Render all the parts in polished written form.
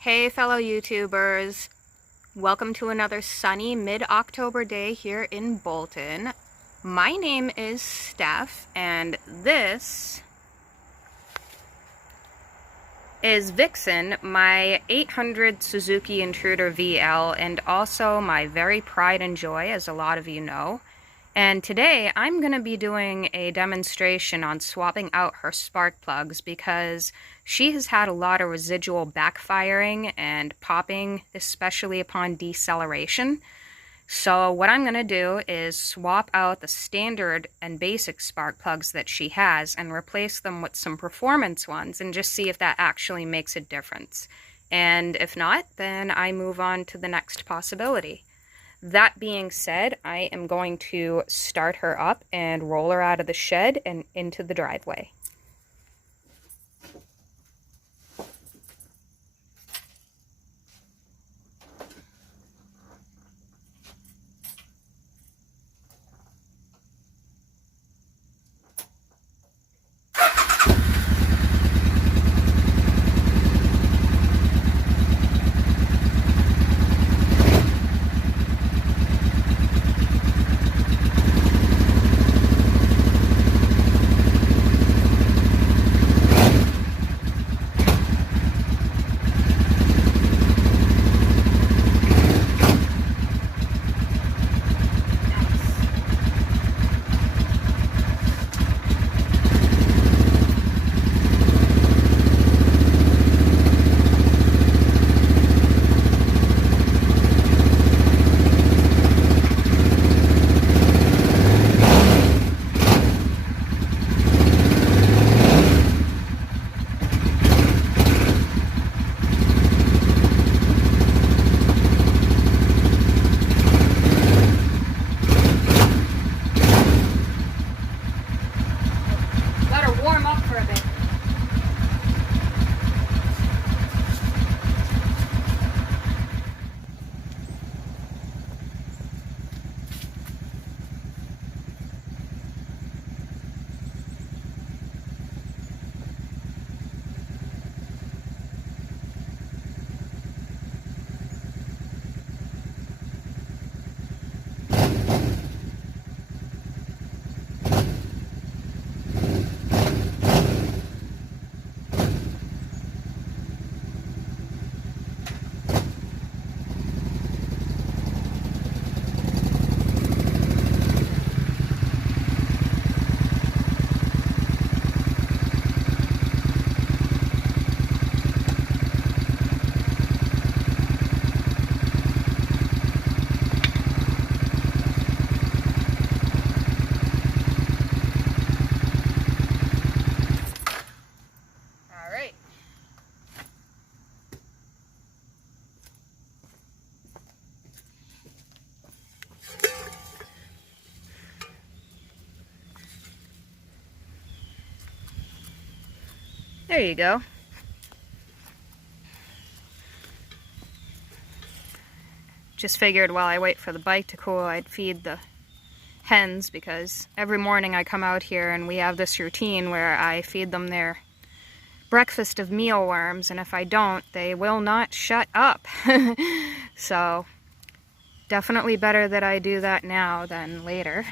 Hey fellow YouTubers, welcome to another sunny mid-October day here in Bolton. My name is Steph and this is Vixen, my 800 Suzuki Intruder VL, and also my very pride and joy, as a lot of you know. And today I'm going to be doing a demonstration on swapping out her spark plugs because she has had a lot of residual backfiring and popping, especially upon deceleration. So what I'm going to do is swap out the standard and basic spark plugs that she has and replace them with some performance ones and just see if that actually makes a difference. And if not, then I move on to the next possibility. That being said, I am going to start her up and roll her out of the shed and into the driveway. There you go. Just figured while I wait for the bike to cool, I'd feed the hens because every morning I come out here and we have this routine where I feed them their breakfast of mealworms, and if I don't, they will not shut up. So definitely better that I do that now than later.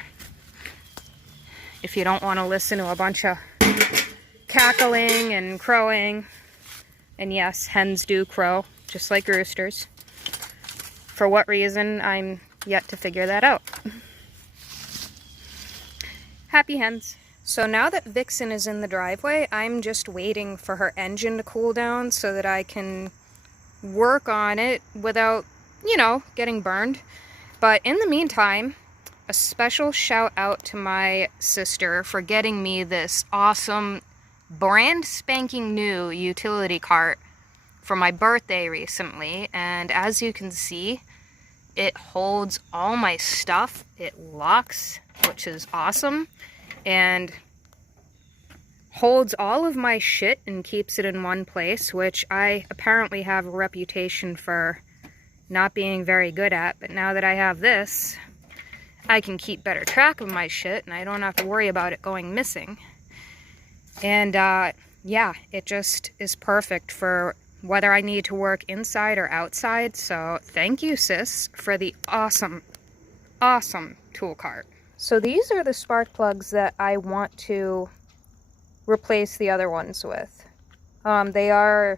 If you don't want to listen to a bunch of cackling and crowing. And yes, hens do crow, just like roosters. For what reason, I'm yet to figure that out. Happy hens. So now that Vixen is in the driveway, I'm just waiting for her engine to cool down so that I can work on it without, getting burned. But in the meantime, a special shout out to my sister for getting me this awesome brand spanking new utility cart for my birthday recently, and as you can see, it holds all my stuff. It locks, which is awesome, and holds all of my shit and keeps it in one place, which I apparently have a reputation for not being very good at, but now that I have this, I can keep better track of my shit and I don't have to worry about it going missing. And yeah, it just is perfect for whether I need to work inside or outside. So thank you, sis, for the awesome tool cart. So these are the spark plugs that I want to replace the other ones with. They're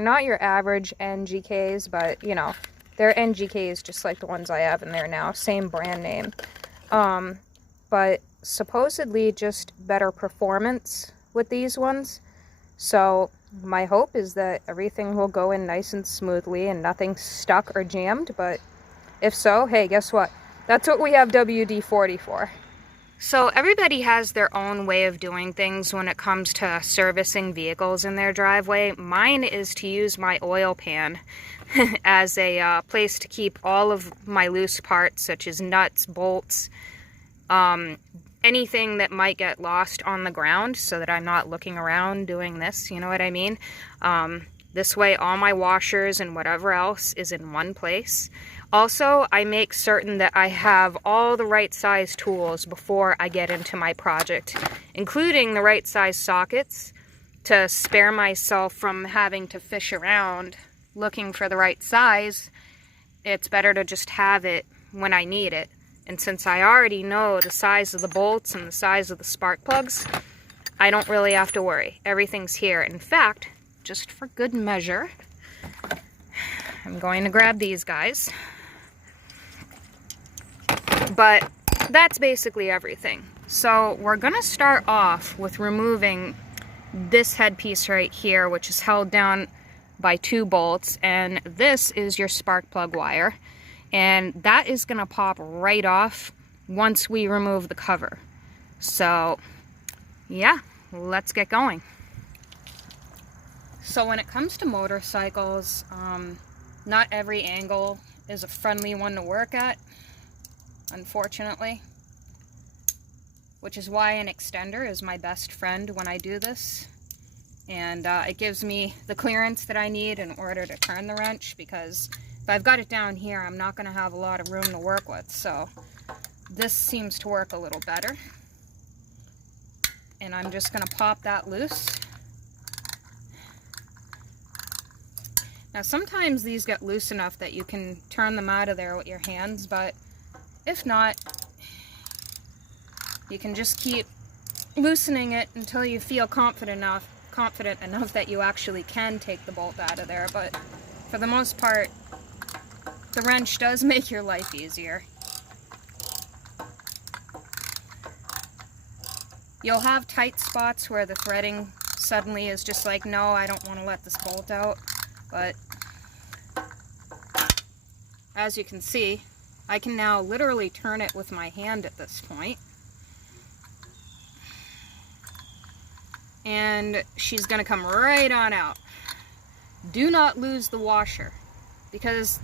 not your average NGKs, but you know, they're NGKs just like the ones I have in there now, same brand name. But supposedly just better performance with these ones. So my hope is that everything will go in nice and smoothly and nothing's stuck or jammed, but if so, hey, guess what? That's what we have WD-40 for. So everybody has their own way of doing things when it comes to servicing vehicles in their driveway. Mine is to use my oil pan as a place to keep all of my loose parts, such as nuts, bolts, anything that might get lost on the ground, so that I'm not looking around doing this, you know what I mean? This way all my washers and whatever else is in one place. Also, I make certain that I have all the right size tools before I get into my project, including the right size sockets to spare myself from having to fish around looking for the right size. It's better to just have it when I need it. And since I already know the size of the bolts and the size of the spark plugs, I don't really have to worry. Everything's here. In fact, just for good measure, I'm going to grab these guys. But that's basically everything. So we're going to start off with removing this headpiece right here, which is held down by 2 bolts, and this is your spark plug wire. And that is going to pop right off once we remove the cover. So yeah, let's get going. So when it comes to motorcycles, not every angle is a friendly one to work at, unfortunately, which is why an extender is my best friend when I do this. And it gives me the clearance that I need in order to turn the wrench, because if I've got it down here, I'm not going to have a lot of room to work with. So this seems to work a little better. And I'm just going to pop that loose. Now sometimes these get loose enough that you can turn them out of there with your hands, but if not, you can just keep loosening it until you feel confident enough that you actually can take the bolt out of there. But for the most part, the wrench does make your life easier. You'll have tight spots where the threading suddenly is just like, no, I don't want to let this bolt out. But as you can see, I can now literally turn it with my hand at this point. And she's going to come right on out. Do not lose the washer, because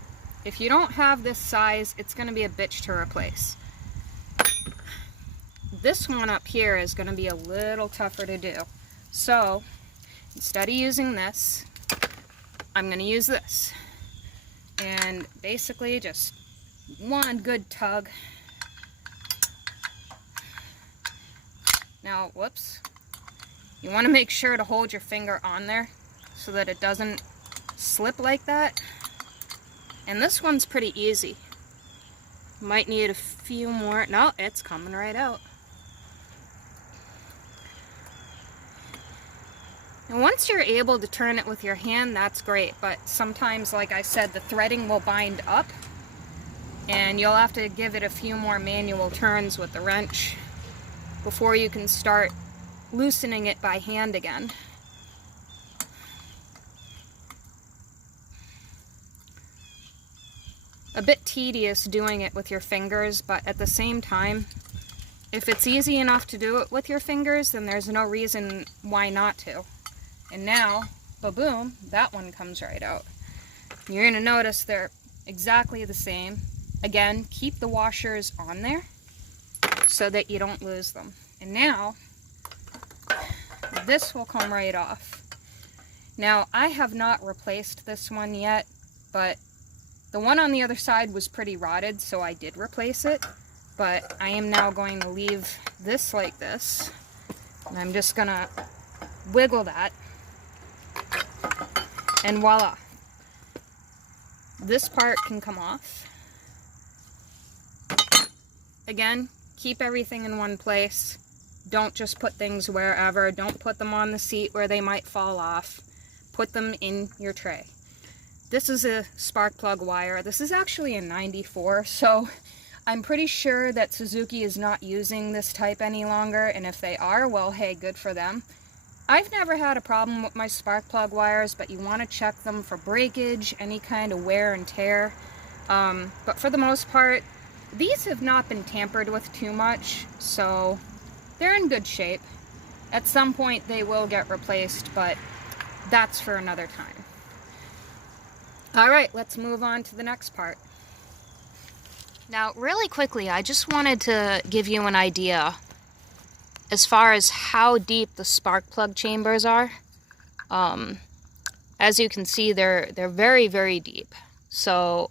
if you don't have this size, it's going to be a bitch to replace. This one up here is going to be a little tougher to do. So instead of using this, I'm going to use this. And basically just one good tug. Now, whoops. You want to make sure to hold your finger on there so that it doesn't slip like that. And this one's pretty easy. Might need a few more. No, it's coming right out. And once you're able to turn it with your hand, that's great. But sometimes, like I said, the threading will bind up, and you'll have to give it a few more manual turns with the wrench before you can start loosening it by hand again. A bit tedious doing it with your fingers, but at the same time, if it's easy enough to do it with your fingers, then there's no reason why not to. And now, ba-boom, that one comes right out. You're going to notice they're exactly the same. Again, keep the washers on there so that you don't lose them. And now, this will come right off. Now, I have not replaced this one yet, but the one on the other side was pretty rotted, so I did replace it. But I am now going to leave this like this, and I'm just going to wiggle that. And voila. This part can come off. Again, keep everything in one place. Don't just put things wherever. Don't put them on the seat where they might fall off. Put them in your tray. This is a spark plug wire. This is actually a 94, so I'm pretty sure that Suzuki is not using this type any longer, and if they are, well, hey, good for them. I've never had a problem with my spark plug wires, but you want to check them for breakage, any kind of wear and tear. But for the most part, these have not been tampered with too much, so they're in good shape. At some point they will get replaced, but that's for another time. Alright, let's move on to the next part. Now, really quickly, I just wanted to give you an idea as far as how deep the spark plug chambers are. As you can see, they're very, very deep. So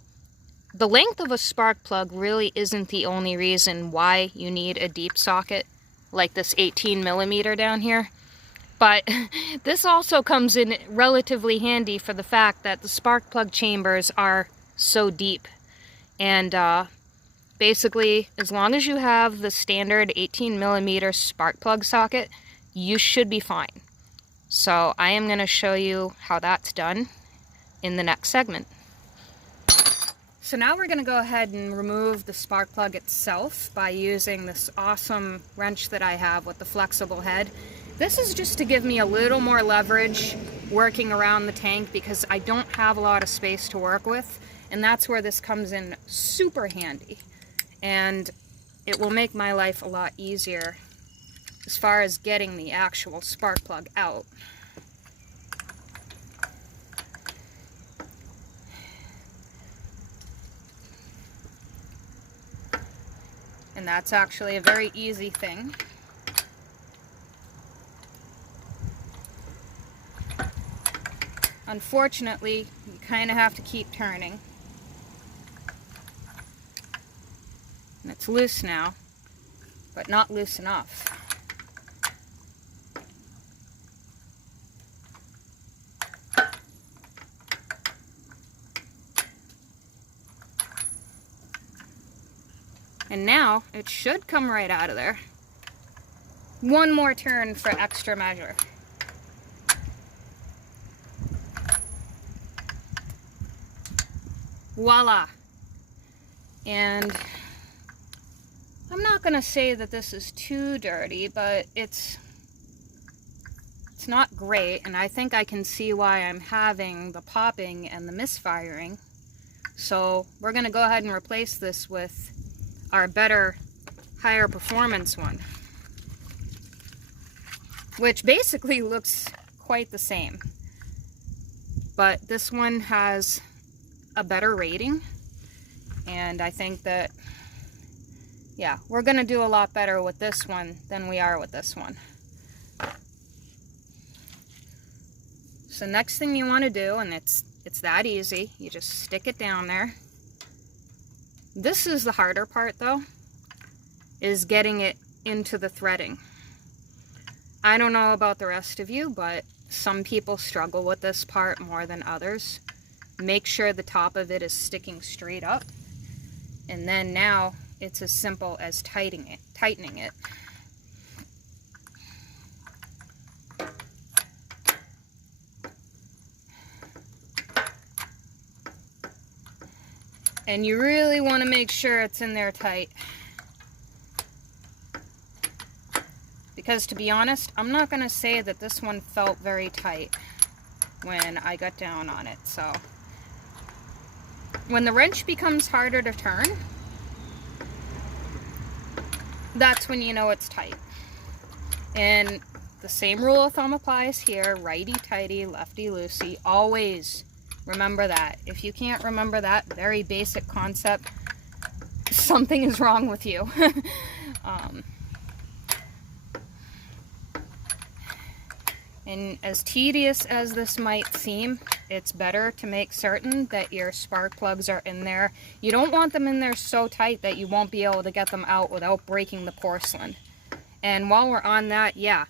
the length of a spark plug really isn't the only reason why you need a deep socket like this 18 millimeter down here. But this also comes in relatively handy for the fact that the spark plug chambers are so deep. And basically, as long as you have the standard 18 millimeter spark plug socket, you should be fine. So I am going to show you how that's done in the next segment. So now we're going to go ahead and remove the spark plug itself by using this awesome wrench that I have with the flexible head. This is just to give me a little more leverage working around the tank because I don't have a lot of space to work with, and that's where this comes in super handy. And it will make my life a lot easier as far as getting the actual spark plug out. And that's actually a very easy thing. Unfortunately, you kind of have to keep turning. And it's loose now, but not loose enough. And now it should come right out of there. One more turn for extra measure. Voila! And I'm not going to say that this is too dirty, but it's not great, and I think I can see why I'm having the popping and the misfiring. So we're going to go ahead and replace this with our better, higher performance one, which basically looks quite the same. But this one has a better rating, and I think that, yeah, we're going to do a lot better with this one than we are with this one. So next thing you want to do, and it's that easy, you just stick it down there. This is the harder part though, is getting it into the threading. I don't know about the rest of you, but some people struggle with this part more than others. Make sure the top of it is sticking straight up, and then now it's as simple as tightening it. And you really want to make sure it's in there tight. Because to be honest, I'm not going to say that this one felt very tight when I got down on it. So when the wrench becomes harder to turn, that's when you know it's tight. And the same rule of thumb applies here: righty-tighty, lefty-loosey. Always remember that. If you can't remember that very basic concept, something is wrong with you. And as tedious as this might seem, it's better to make certain that your spark plugs are in there. You don't want them in there so tight that you won't be able to get them out without breaking the porcelain. And while we're on that, yeah,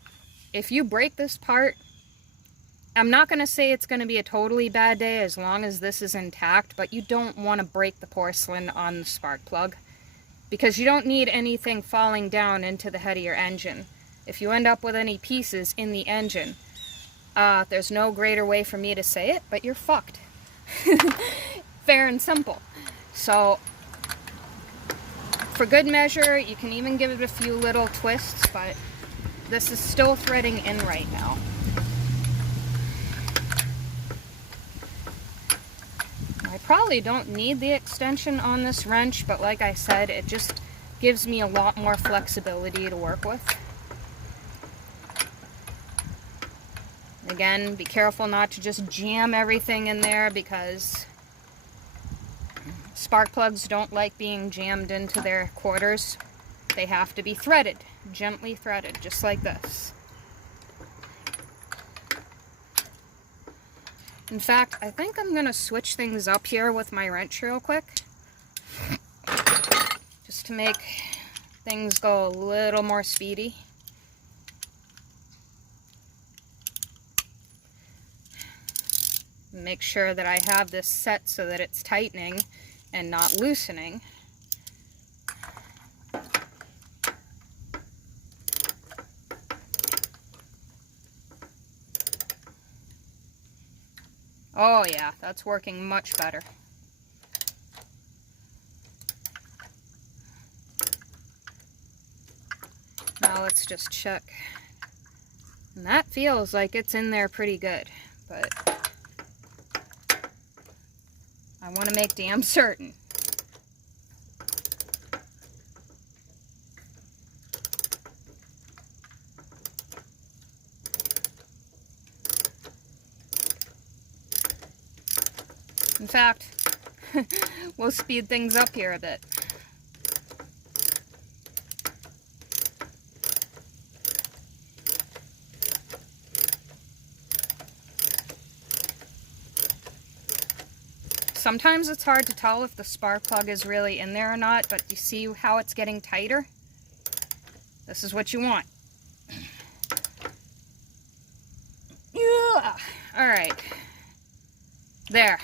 if you break this part, I'm not going to say it's going to be a totally bad day as long as this is intact, but you don't want to break the porcelain on the spark plug because you don't need anything falling down into the head of your engine. If you end up with any pieces in the engine, there's no greater way for me to say it, but you're fucked. Fair and simple. So, for good measure, you can even give it a few little twists, but this is still threading in right now. I probably don't need the extension on this wrench, but like I said, it just gives me a lot more flexibility to work with. Again, be careful not to just jam everything in there because spark plugs don't like being jammed into their quarters. They have to be threaded, gently threaded, just like this. In fact, I think I'm going to switch things up here with my wrench real quick, just to make things go a little more speedy. Make sure that I have this set so that it's tightening and not loosening. Oh yeah, that's working much better. Now let's just check. And that feels like it's in there pretty good, but I want to make damn certain. In fact, we'll speed things up here a bit. Sometimes it's hard to tell if the spark plug is really in there or not, but you see how it's getting tighter? This is what you want. Yeah. All right. There.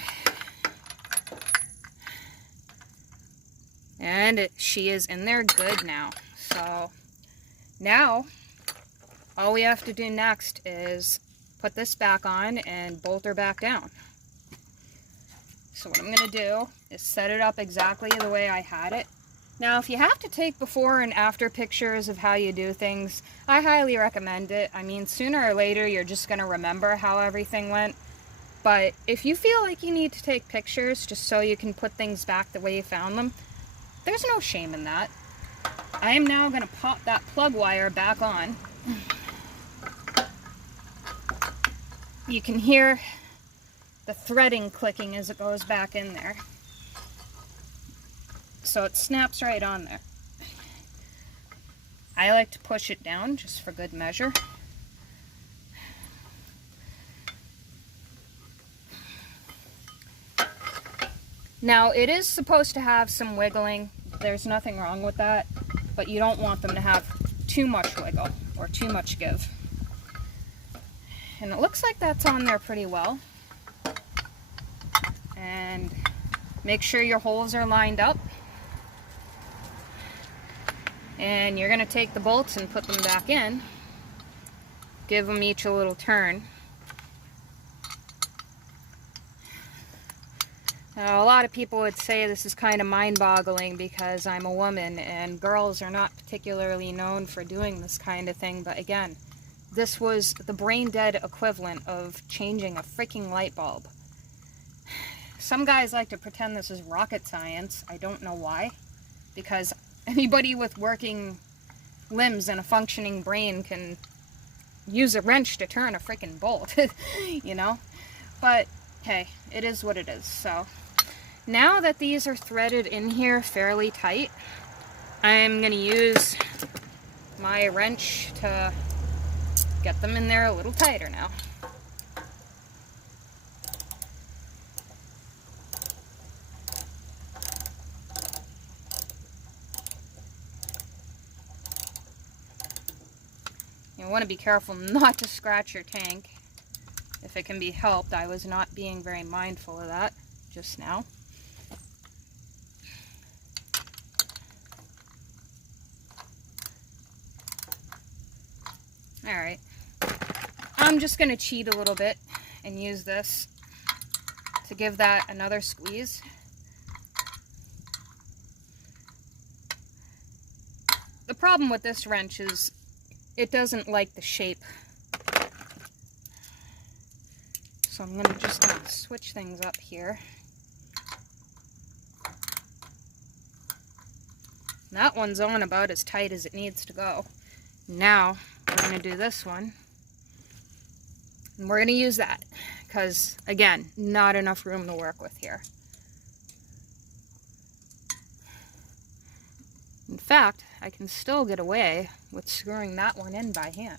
And she is in there good now. So now all we have to do next is put this back on and bolt her back down. So what I'm going to do is set it up exactly the way I had it. Now, if you have to take before and after pictures of how you do things, I highly recommend it. I mean, sooner or later, you're just going to remember how everything went. But if you feel like you need to take pictures just so you can put things back the way you found them, there's no shame in that. I am now going to pop that plug wire back on. You can hear the threading clicking as it goes back in there. So it snaps right on there. I like to push it down just for good measure. Now it is supposed to have some wiggling. There's nothing wrong with that, but you don't want them to have too much wiggle or too much give. And it looks like that's on there pretty well. And make sure your holes are lined up. And you're going to take the bolts and put them back in. Give them each a little turn. Now, a lot of people would say this is kind of mind-boggling because I'm a woman and girls are not particularly known for doing this kind of thing, but again, this was the brain-dead equivalent of changing a freaking light bulb. Some guys like to pretend this is rocket science. I don't know why. Because anybody with working limbs and a functioning brain can use a wrench to turn a freaking bolt, you know? But, hey, it is what it is. So, now that these are threaded in here fairly tight, I'm going to use my wrench to get them in there a little tighter now. You want to be careful not to scratch your tank. if it can be helped. I was not being very mindful of that just now. Alright, I'm just going to cheat a little bit and use this to give that another squeeze. The problem with this wrench is it doesn't like the shape. So I'm going to just switch things up here. That one's on about as tight as it needs to go. Now, we're going to do this one. And we're going to use that. Because, again, not enough room to work with here. In fact, I can still get away with screwing that one in by hand.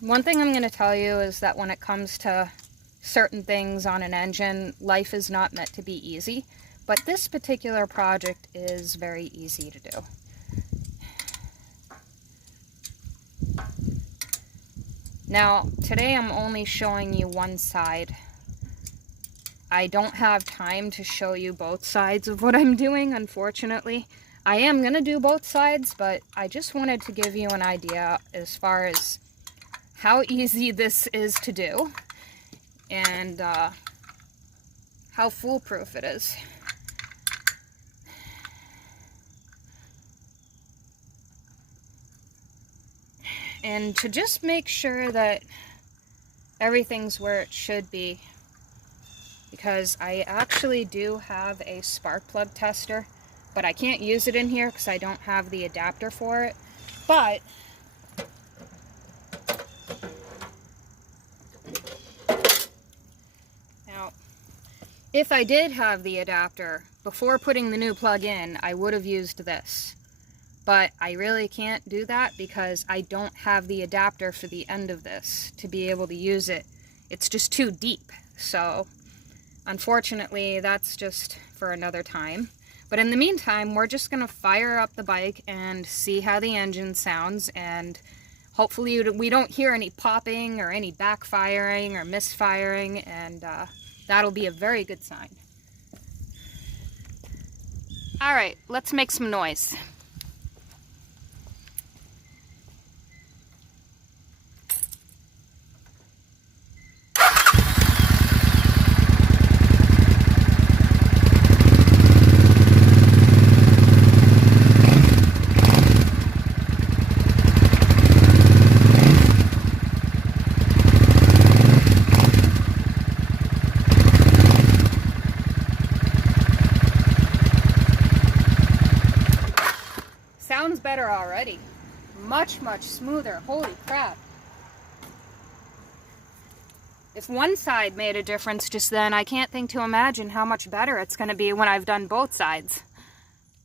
One thing I'm going to tell you is that when it comes to certain things on an engine, life is not meant to be easy, but this particular project is very easy to do. Now, today I'm only showing you one side. I don't have time to show you both sides of what I'm doing, unfortunately. I am going to do both sides, but I just wanted to give you an idea as far as how easy this is to do and how foolproof it is. And to just make sure that everything's where it should be, because I actually do have a spark plug tester, but I can't use it in here because I don't have the adapter for it. But now, if I did have the adapter before putting the new plug in, I would have used this. But I really can't do that because I don't have the adapter for the end of this to be able to use it. It's just too deep. So, unfortunately, that's just for another time. But in the meantime, we're just going to fire up the bike and see how the engine sounds. And hopefully we don't hear any popping or any backfiring or misfiring. And that'll be a very good sign. Alright, let's make some noise. Sounds better already. Much, much smoother. Holy crap. If one side made a difference just then, I can't think to imagine how much better it's going to be when I've done both sides.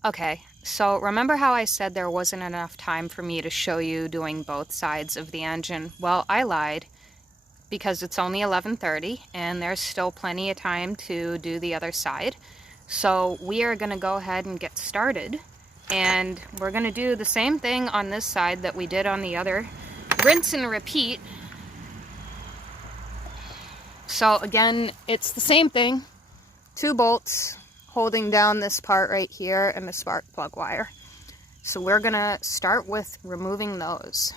Okay, so remember how I said there wasn't enough time for me to show you doing both sides of the engine? Well, I lied, because it's only 11:30 and there's still plenty of time to do the other side. So we are going to go ahead and get started. And we're going to do the same thing on this side that we did on the other. Rinse and repeat. So again, it's the same thing. 2 bolts holding down this part right here and the spark plug wire. So we're going to start with removing those.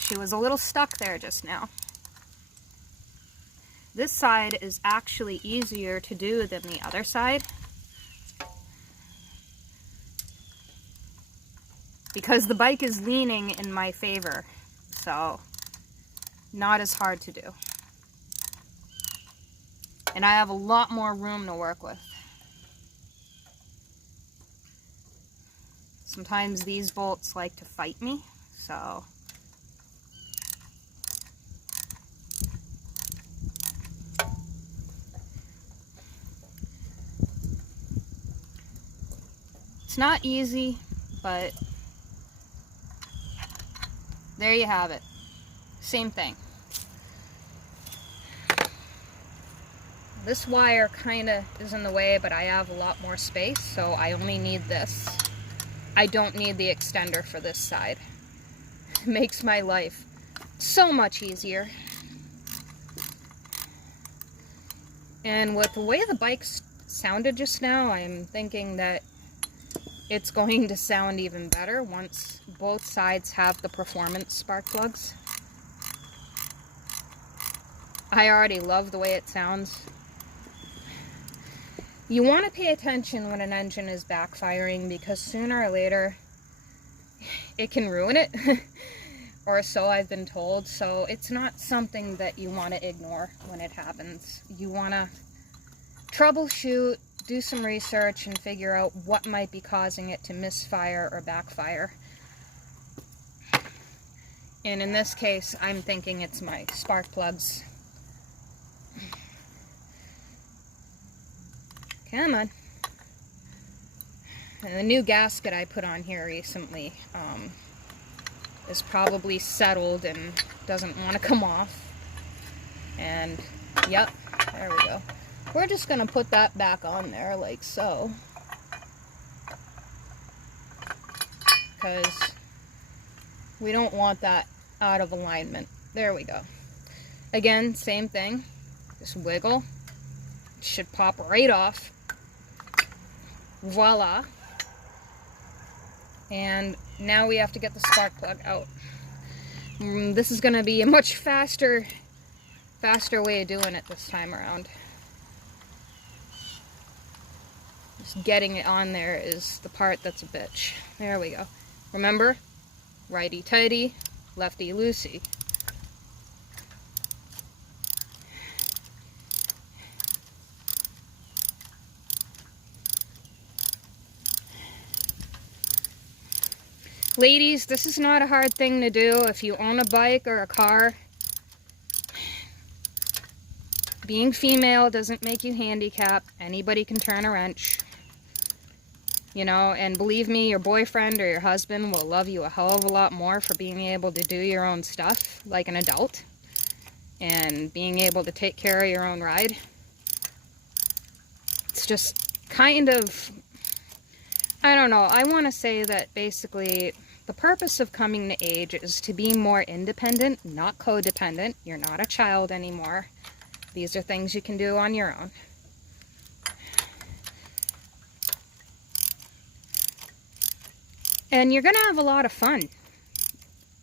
She was a little stuck there just now. This side is actually easier to do than the other side because the bike is leaning in my favor, so not as hard to do. And I have a lot more room to work with. Sometimes these bolts like to fight me, so It's not easy, but there you have it. Same thing. This wire kind of is in the way, but I have a lot more space, so I only need this. I don't need the extender for this side. It makes my life so much easier. And with the way the bike sounded just now, I'm thinking that it's going to sound even better once both sides have the performance spark plugs. I already love the way it sounds. You want to pay attention when an engine is backfiring, because sooner or later it can ruin it, or so I've been told. So it's not something that you want to ignore when it happens. You want to troubleshoot, do some research, and figure out what might be causing it to misfire or backfire. And in this case, I'm thinking it's my spark plugs. Come on. And the new gasket I put on here recently is probably settled and doesn't want to come off. And, yep, there we go. We're just going to put that back on there like so. Because we don't want that out of alignment. There we go. Again, same thing. Just wiggle. It should pop right off. Voila. And now we have to get the spark plug out. This is going to be a much faster way of doing it this time around. Just getting it on there is the part that's a bitch. There we go. Remember, righty-tighty, lefty-loosey. Ladies, this is not a hard thing to do if you own a bike or a car. Being female doesn't make you handicapped. Anybody can turn a wrench. You know, and believe me, your boyfriend or your husband will love you a hell of a lot more for being able to do your own stuff like an adult. And being able to take care of your own ride. It's just kind of, I don't know, I want to say that basically the purpose of coming to age is to be more independent, not codependent. You're not a child anymore. These are things you can do on your own. And you're going to have a lot of fun.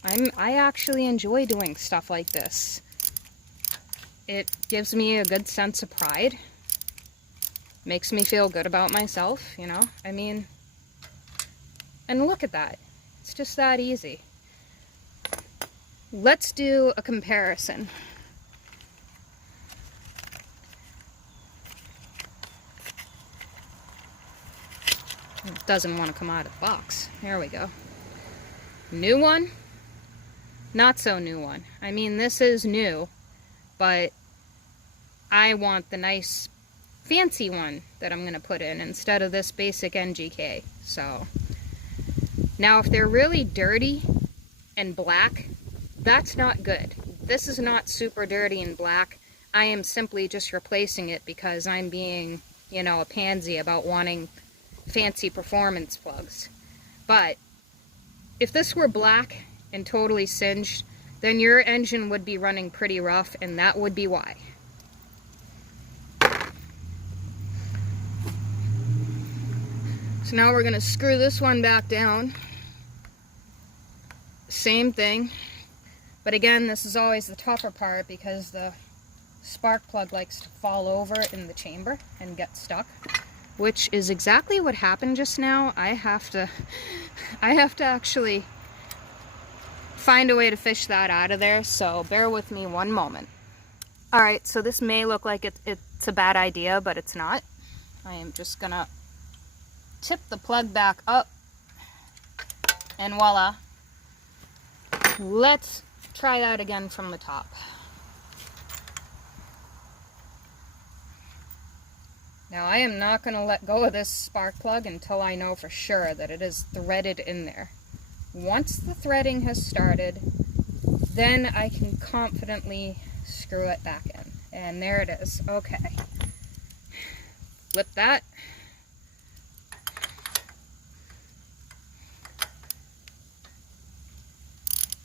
I actually enjoy doing stuff like this. It gives me a good sense of pride. Makes me feel good about myself, you know? I mean, and look at that. It's just that easy. Let's do a comparison. It doesn't want to come out of the box. There we go. New one, not so new one. I mean, this is new, but I want the nice fancy one that I'm going to put in instead of this basic NGK. So now if they're really dirty and black, that's not good. This is not super dirty and black. I am simply just replacing it because I'm being, you know, a pansy about wanting fancy performance plugs. But if this were black and totally singed, then your engine would be running pretty rough, and that would be why. So now we're going to screw this one back down. Same thing. But again, this is always the tougher part because the spark plug likes to fall over in the chamber and get stuck, which is exactly what happened just now. I have to actually find a way to fish that out of there, so bear with me one moment. Alright, so this may look like it's a bad idea, but it's not. I am just gonna tip the plug back up, and voila. Let's try that again from the top. Now I am not going to let go of this spark plug until I know for sure that it is threaded in there. Once the threading has started, then I can confidently screw it back in. And there it is. Okay. Flip that.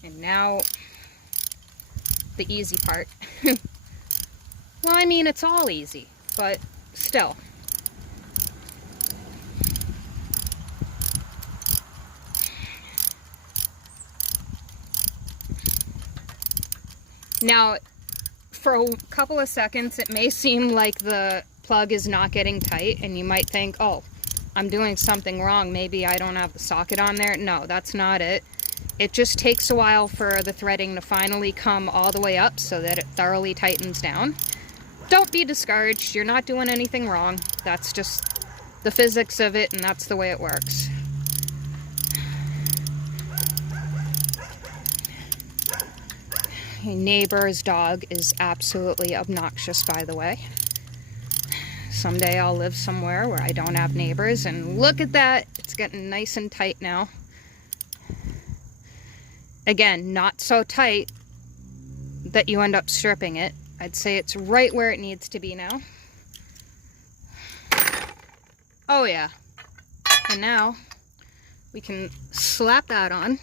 And now, the easy part. Well, I mean, it's all easy, but still. Now, for a couple of seconds, it may seem like the plug is not getting tight, and you might think, oh, I'm doing something wrong. Maybe I don't have the socket on there. No, that's not it. It just takes a while for the threading to finally come all the way up so that it thoroughly tightens down. Don't be discouraged. You're not doing anything wrong. That's just the physics of it, and that's the way it works. My neighbor's dog is absolutely obnoxious, by the way. Someday I'll live somewhere where I don't have neighbors, and look at that. It's getting nice and tight now. Again, not so tight that you end up stripping it. I'd say it's right where it needs to be now. Oh yeah. And now we can slap that on.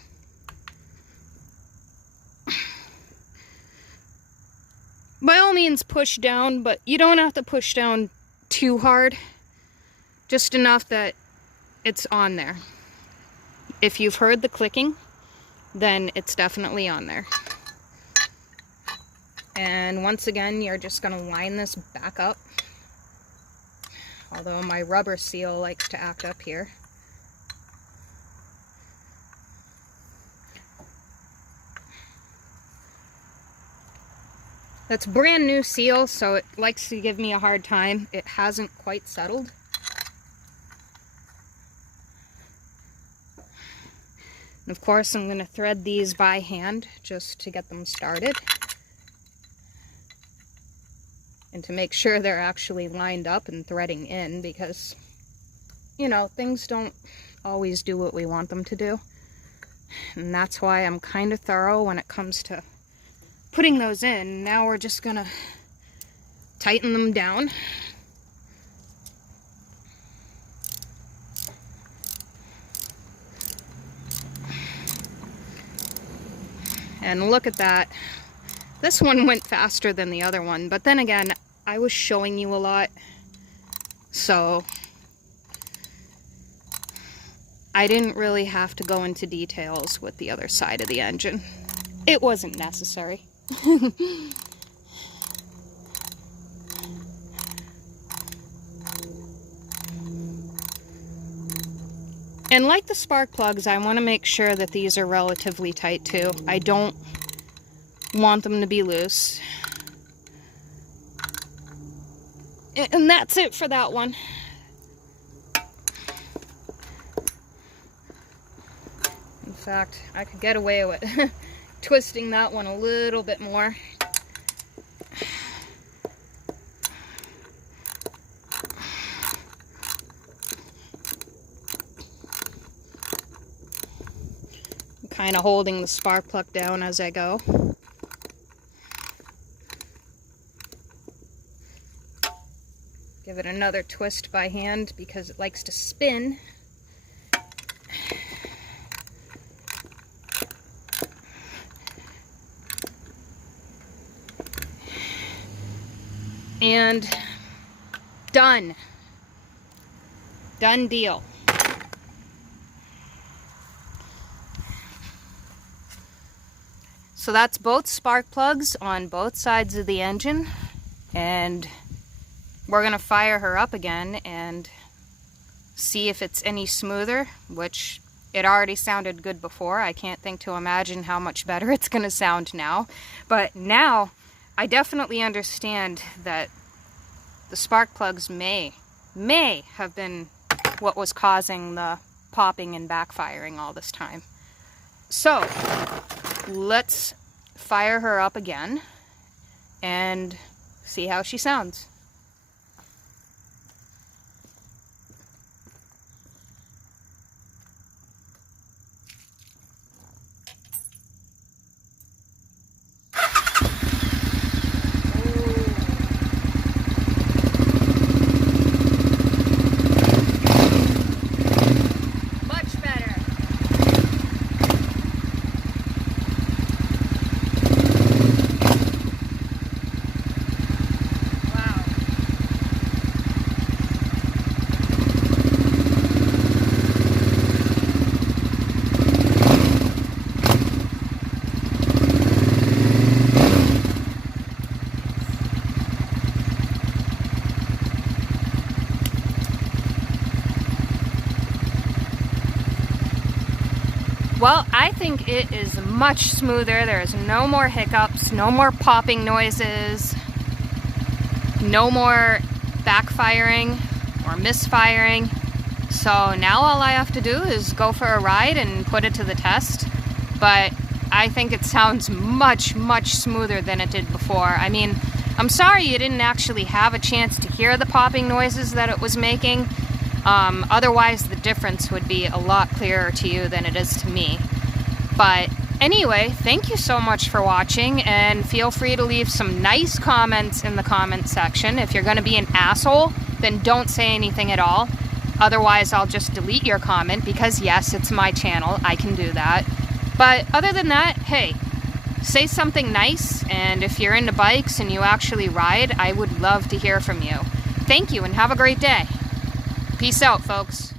By all means push down, but you don't have to push down too hard. Just enough that it's on there. If you've heard the clicking, then it's definitely on there. And once again, you're just going to line this back up. Although my rubber seal likes to act up here. That's brand new seal, so it likes to give me a hard time. It hasn't quite settled. And of course, I'm going to thread these by hand just to get them started. And to make sure they're actually lined up and threading in, because, you know, things don't always do what we want them to do. And that's why I'm kind of thorough when it comes to putting those in. Now we're just going to tighten them down. And look at that. This one went faster than the other one, but then again, I was showing you a lot, so I didn't really have to go into details with the other side of the engine. It wasn't necessary. And like the spark plugs, I want to make sure that these are relatively tight too. I don't want them to be loose. And that's it for that one. In fact, I could get away with twisting that one a little bit more. I'm kind of holding the spark plug down as I go. Give it another twist by hand because it likes to spin. And done. Done deal. So that's both spark plugs on both sides of the engine, and we're going to fire her up again and see if it's any smoother, which it already sounded good before. I can't think to imagine how much better it's going to sound now. But now, I definitely understand that the spark plugs may have been what was causing the popping and backfiring all this time. So, let's fire her up again and see how she sounds. Well, I think it is much smoother. There's no more hiccups, no more popping noises, no more backfiring or misfiring. So now all I have to do is go for a ride and put it to the test. But I think it sounds much, much smoother than it did before. I mean, I'm sorry you didn't actually have a chance to hear the popping noises that it was making. Otherwise, the difference would be a lot clearer to you than it is to me. But anyway, thank you so much for watching, and feel free to leave some nice comments in the comment section. If you're going to be an asshole, then don't say anything at all. Otherwise, I'll just delete your comment, because yes, it's my channel. I can do that. But other than that, hey, say something nice, and if you're into bikes and you actually ride, I would love to hear from you. Thank you, and have a great day. Peace out, folks.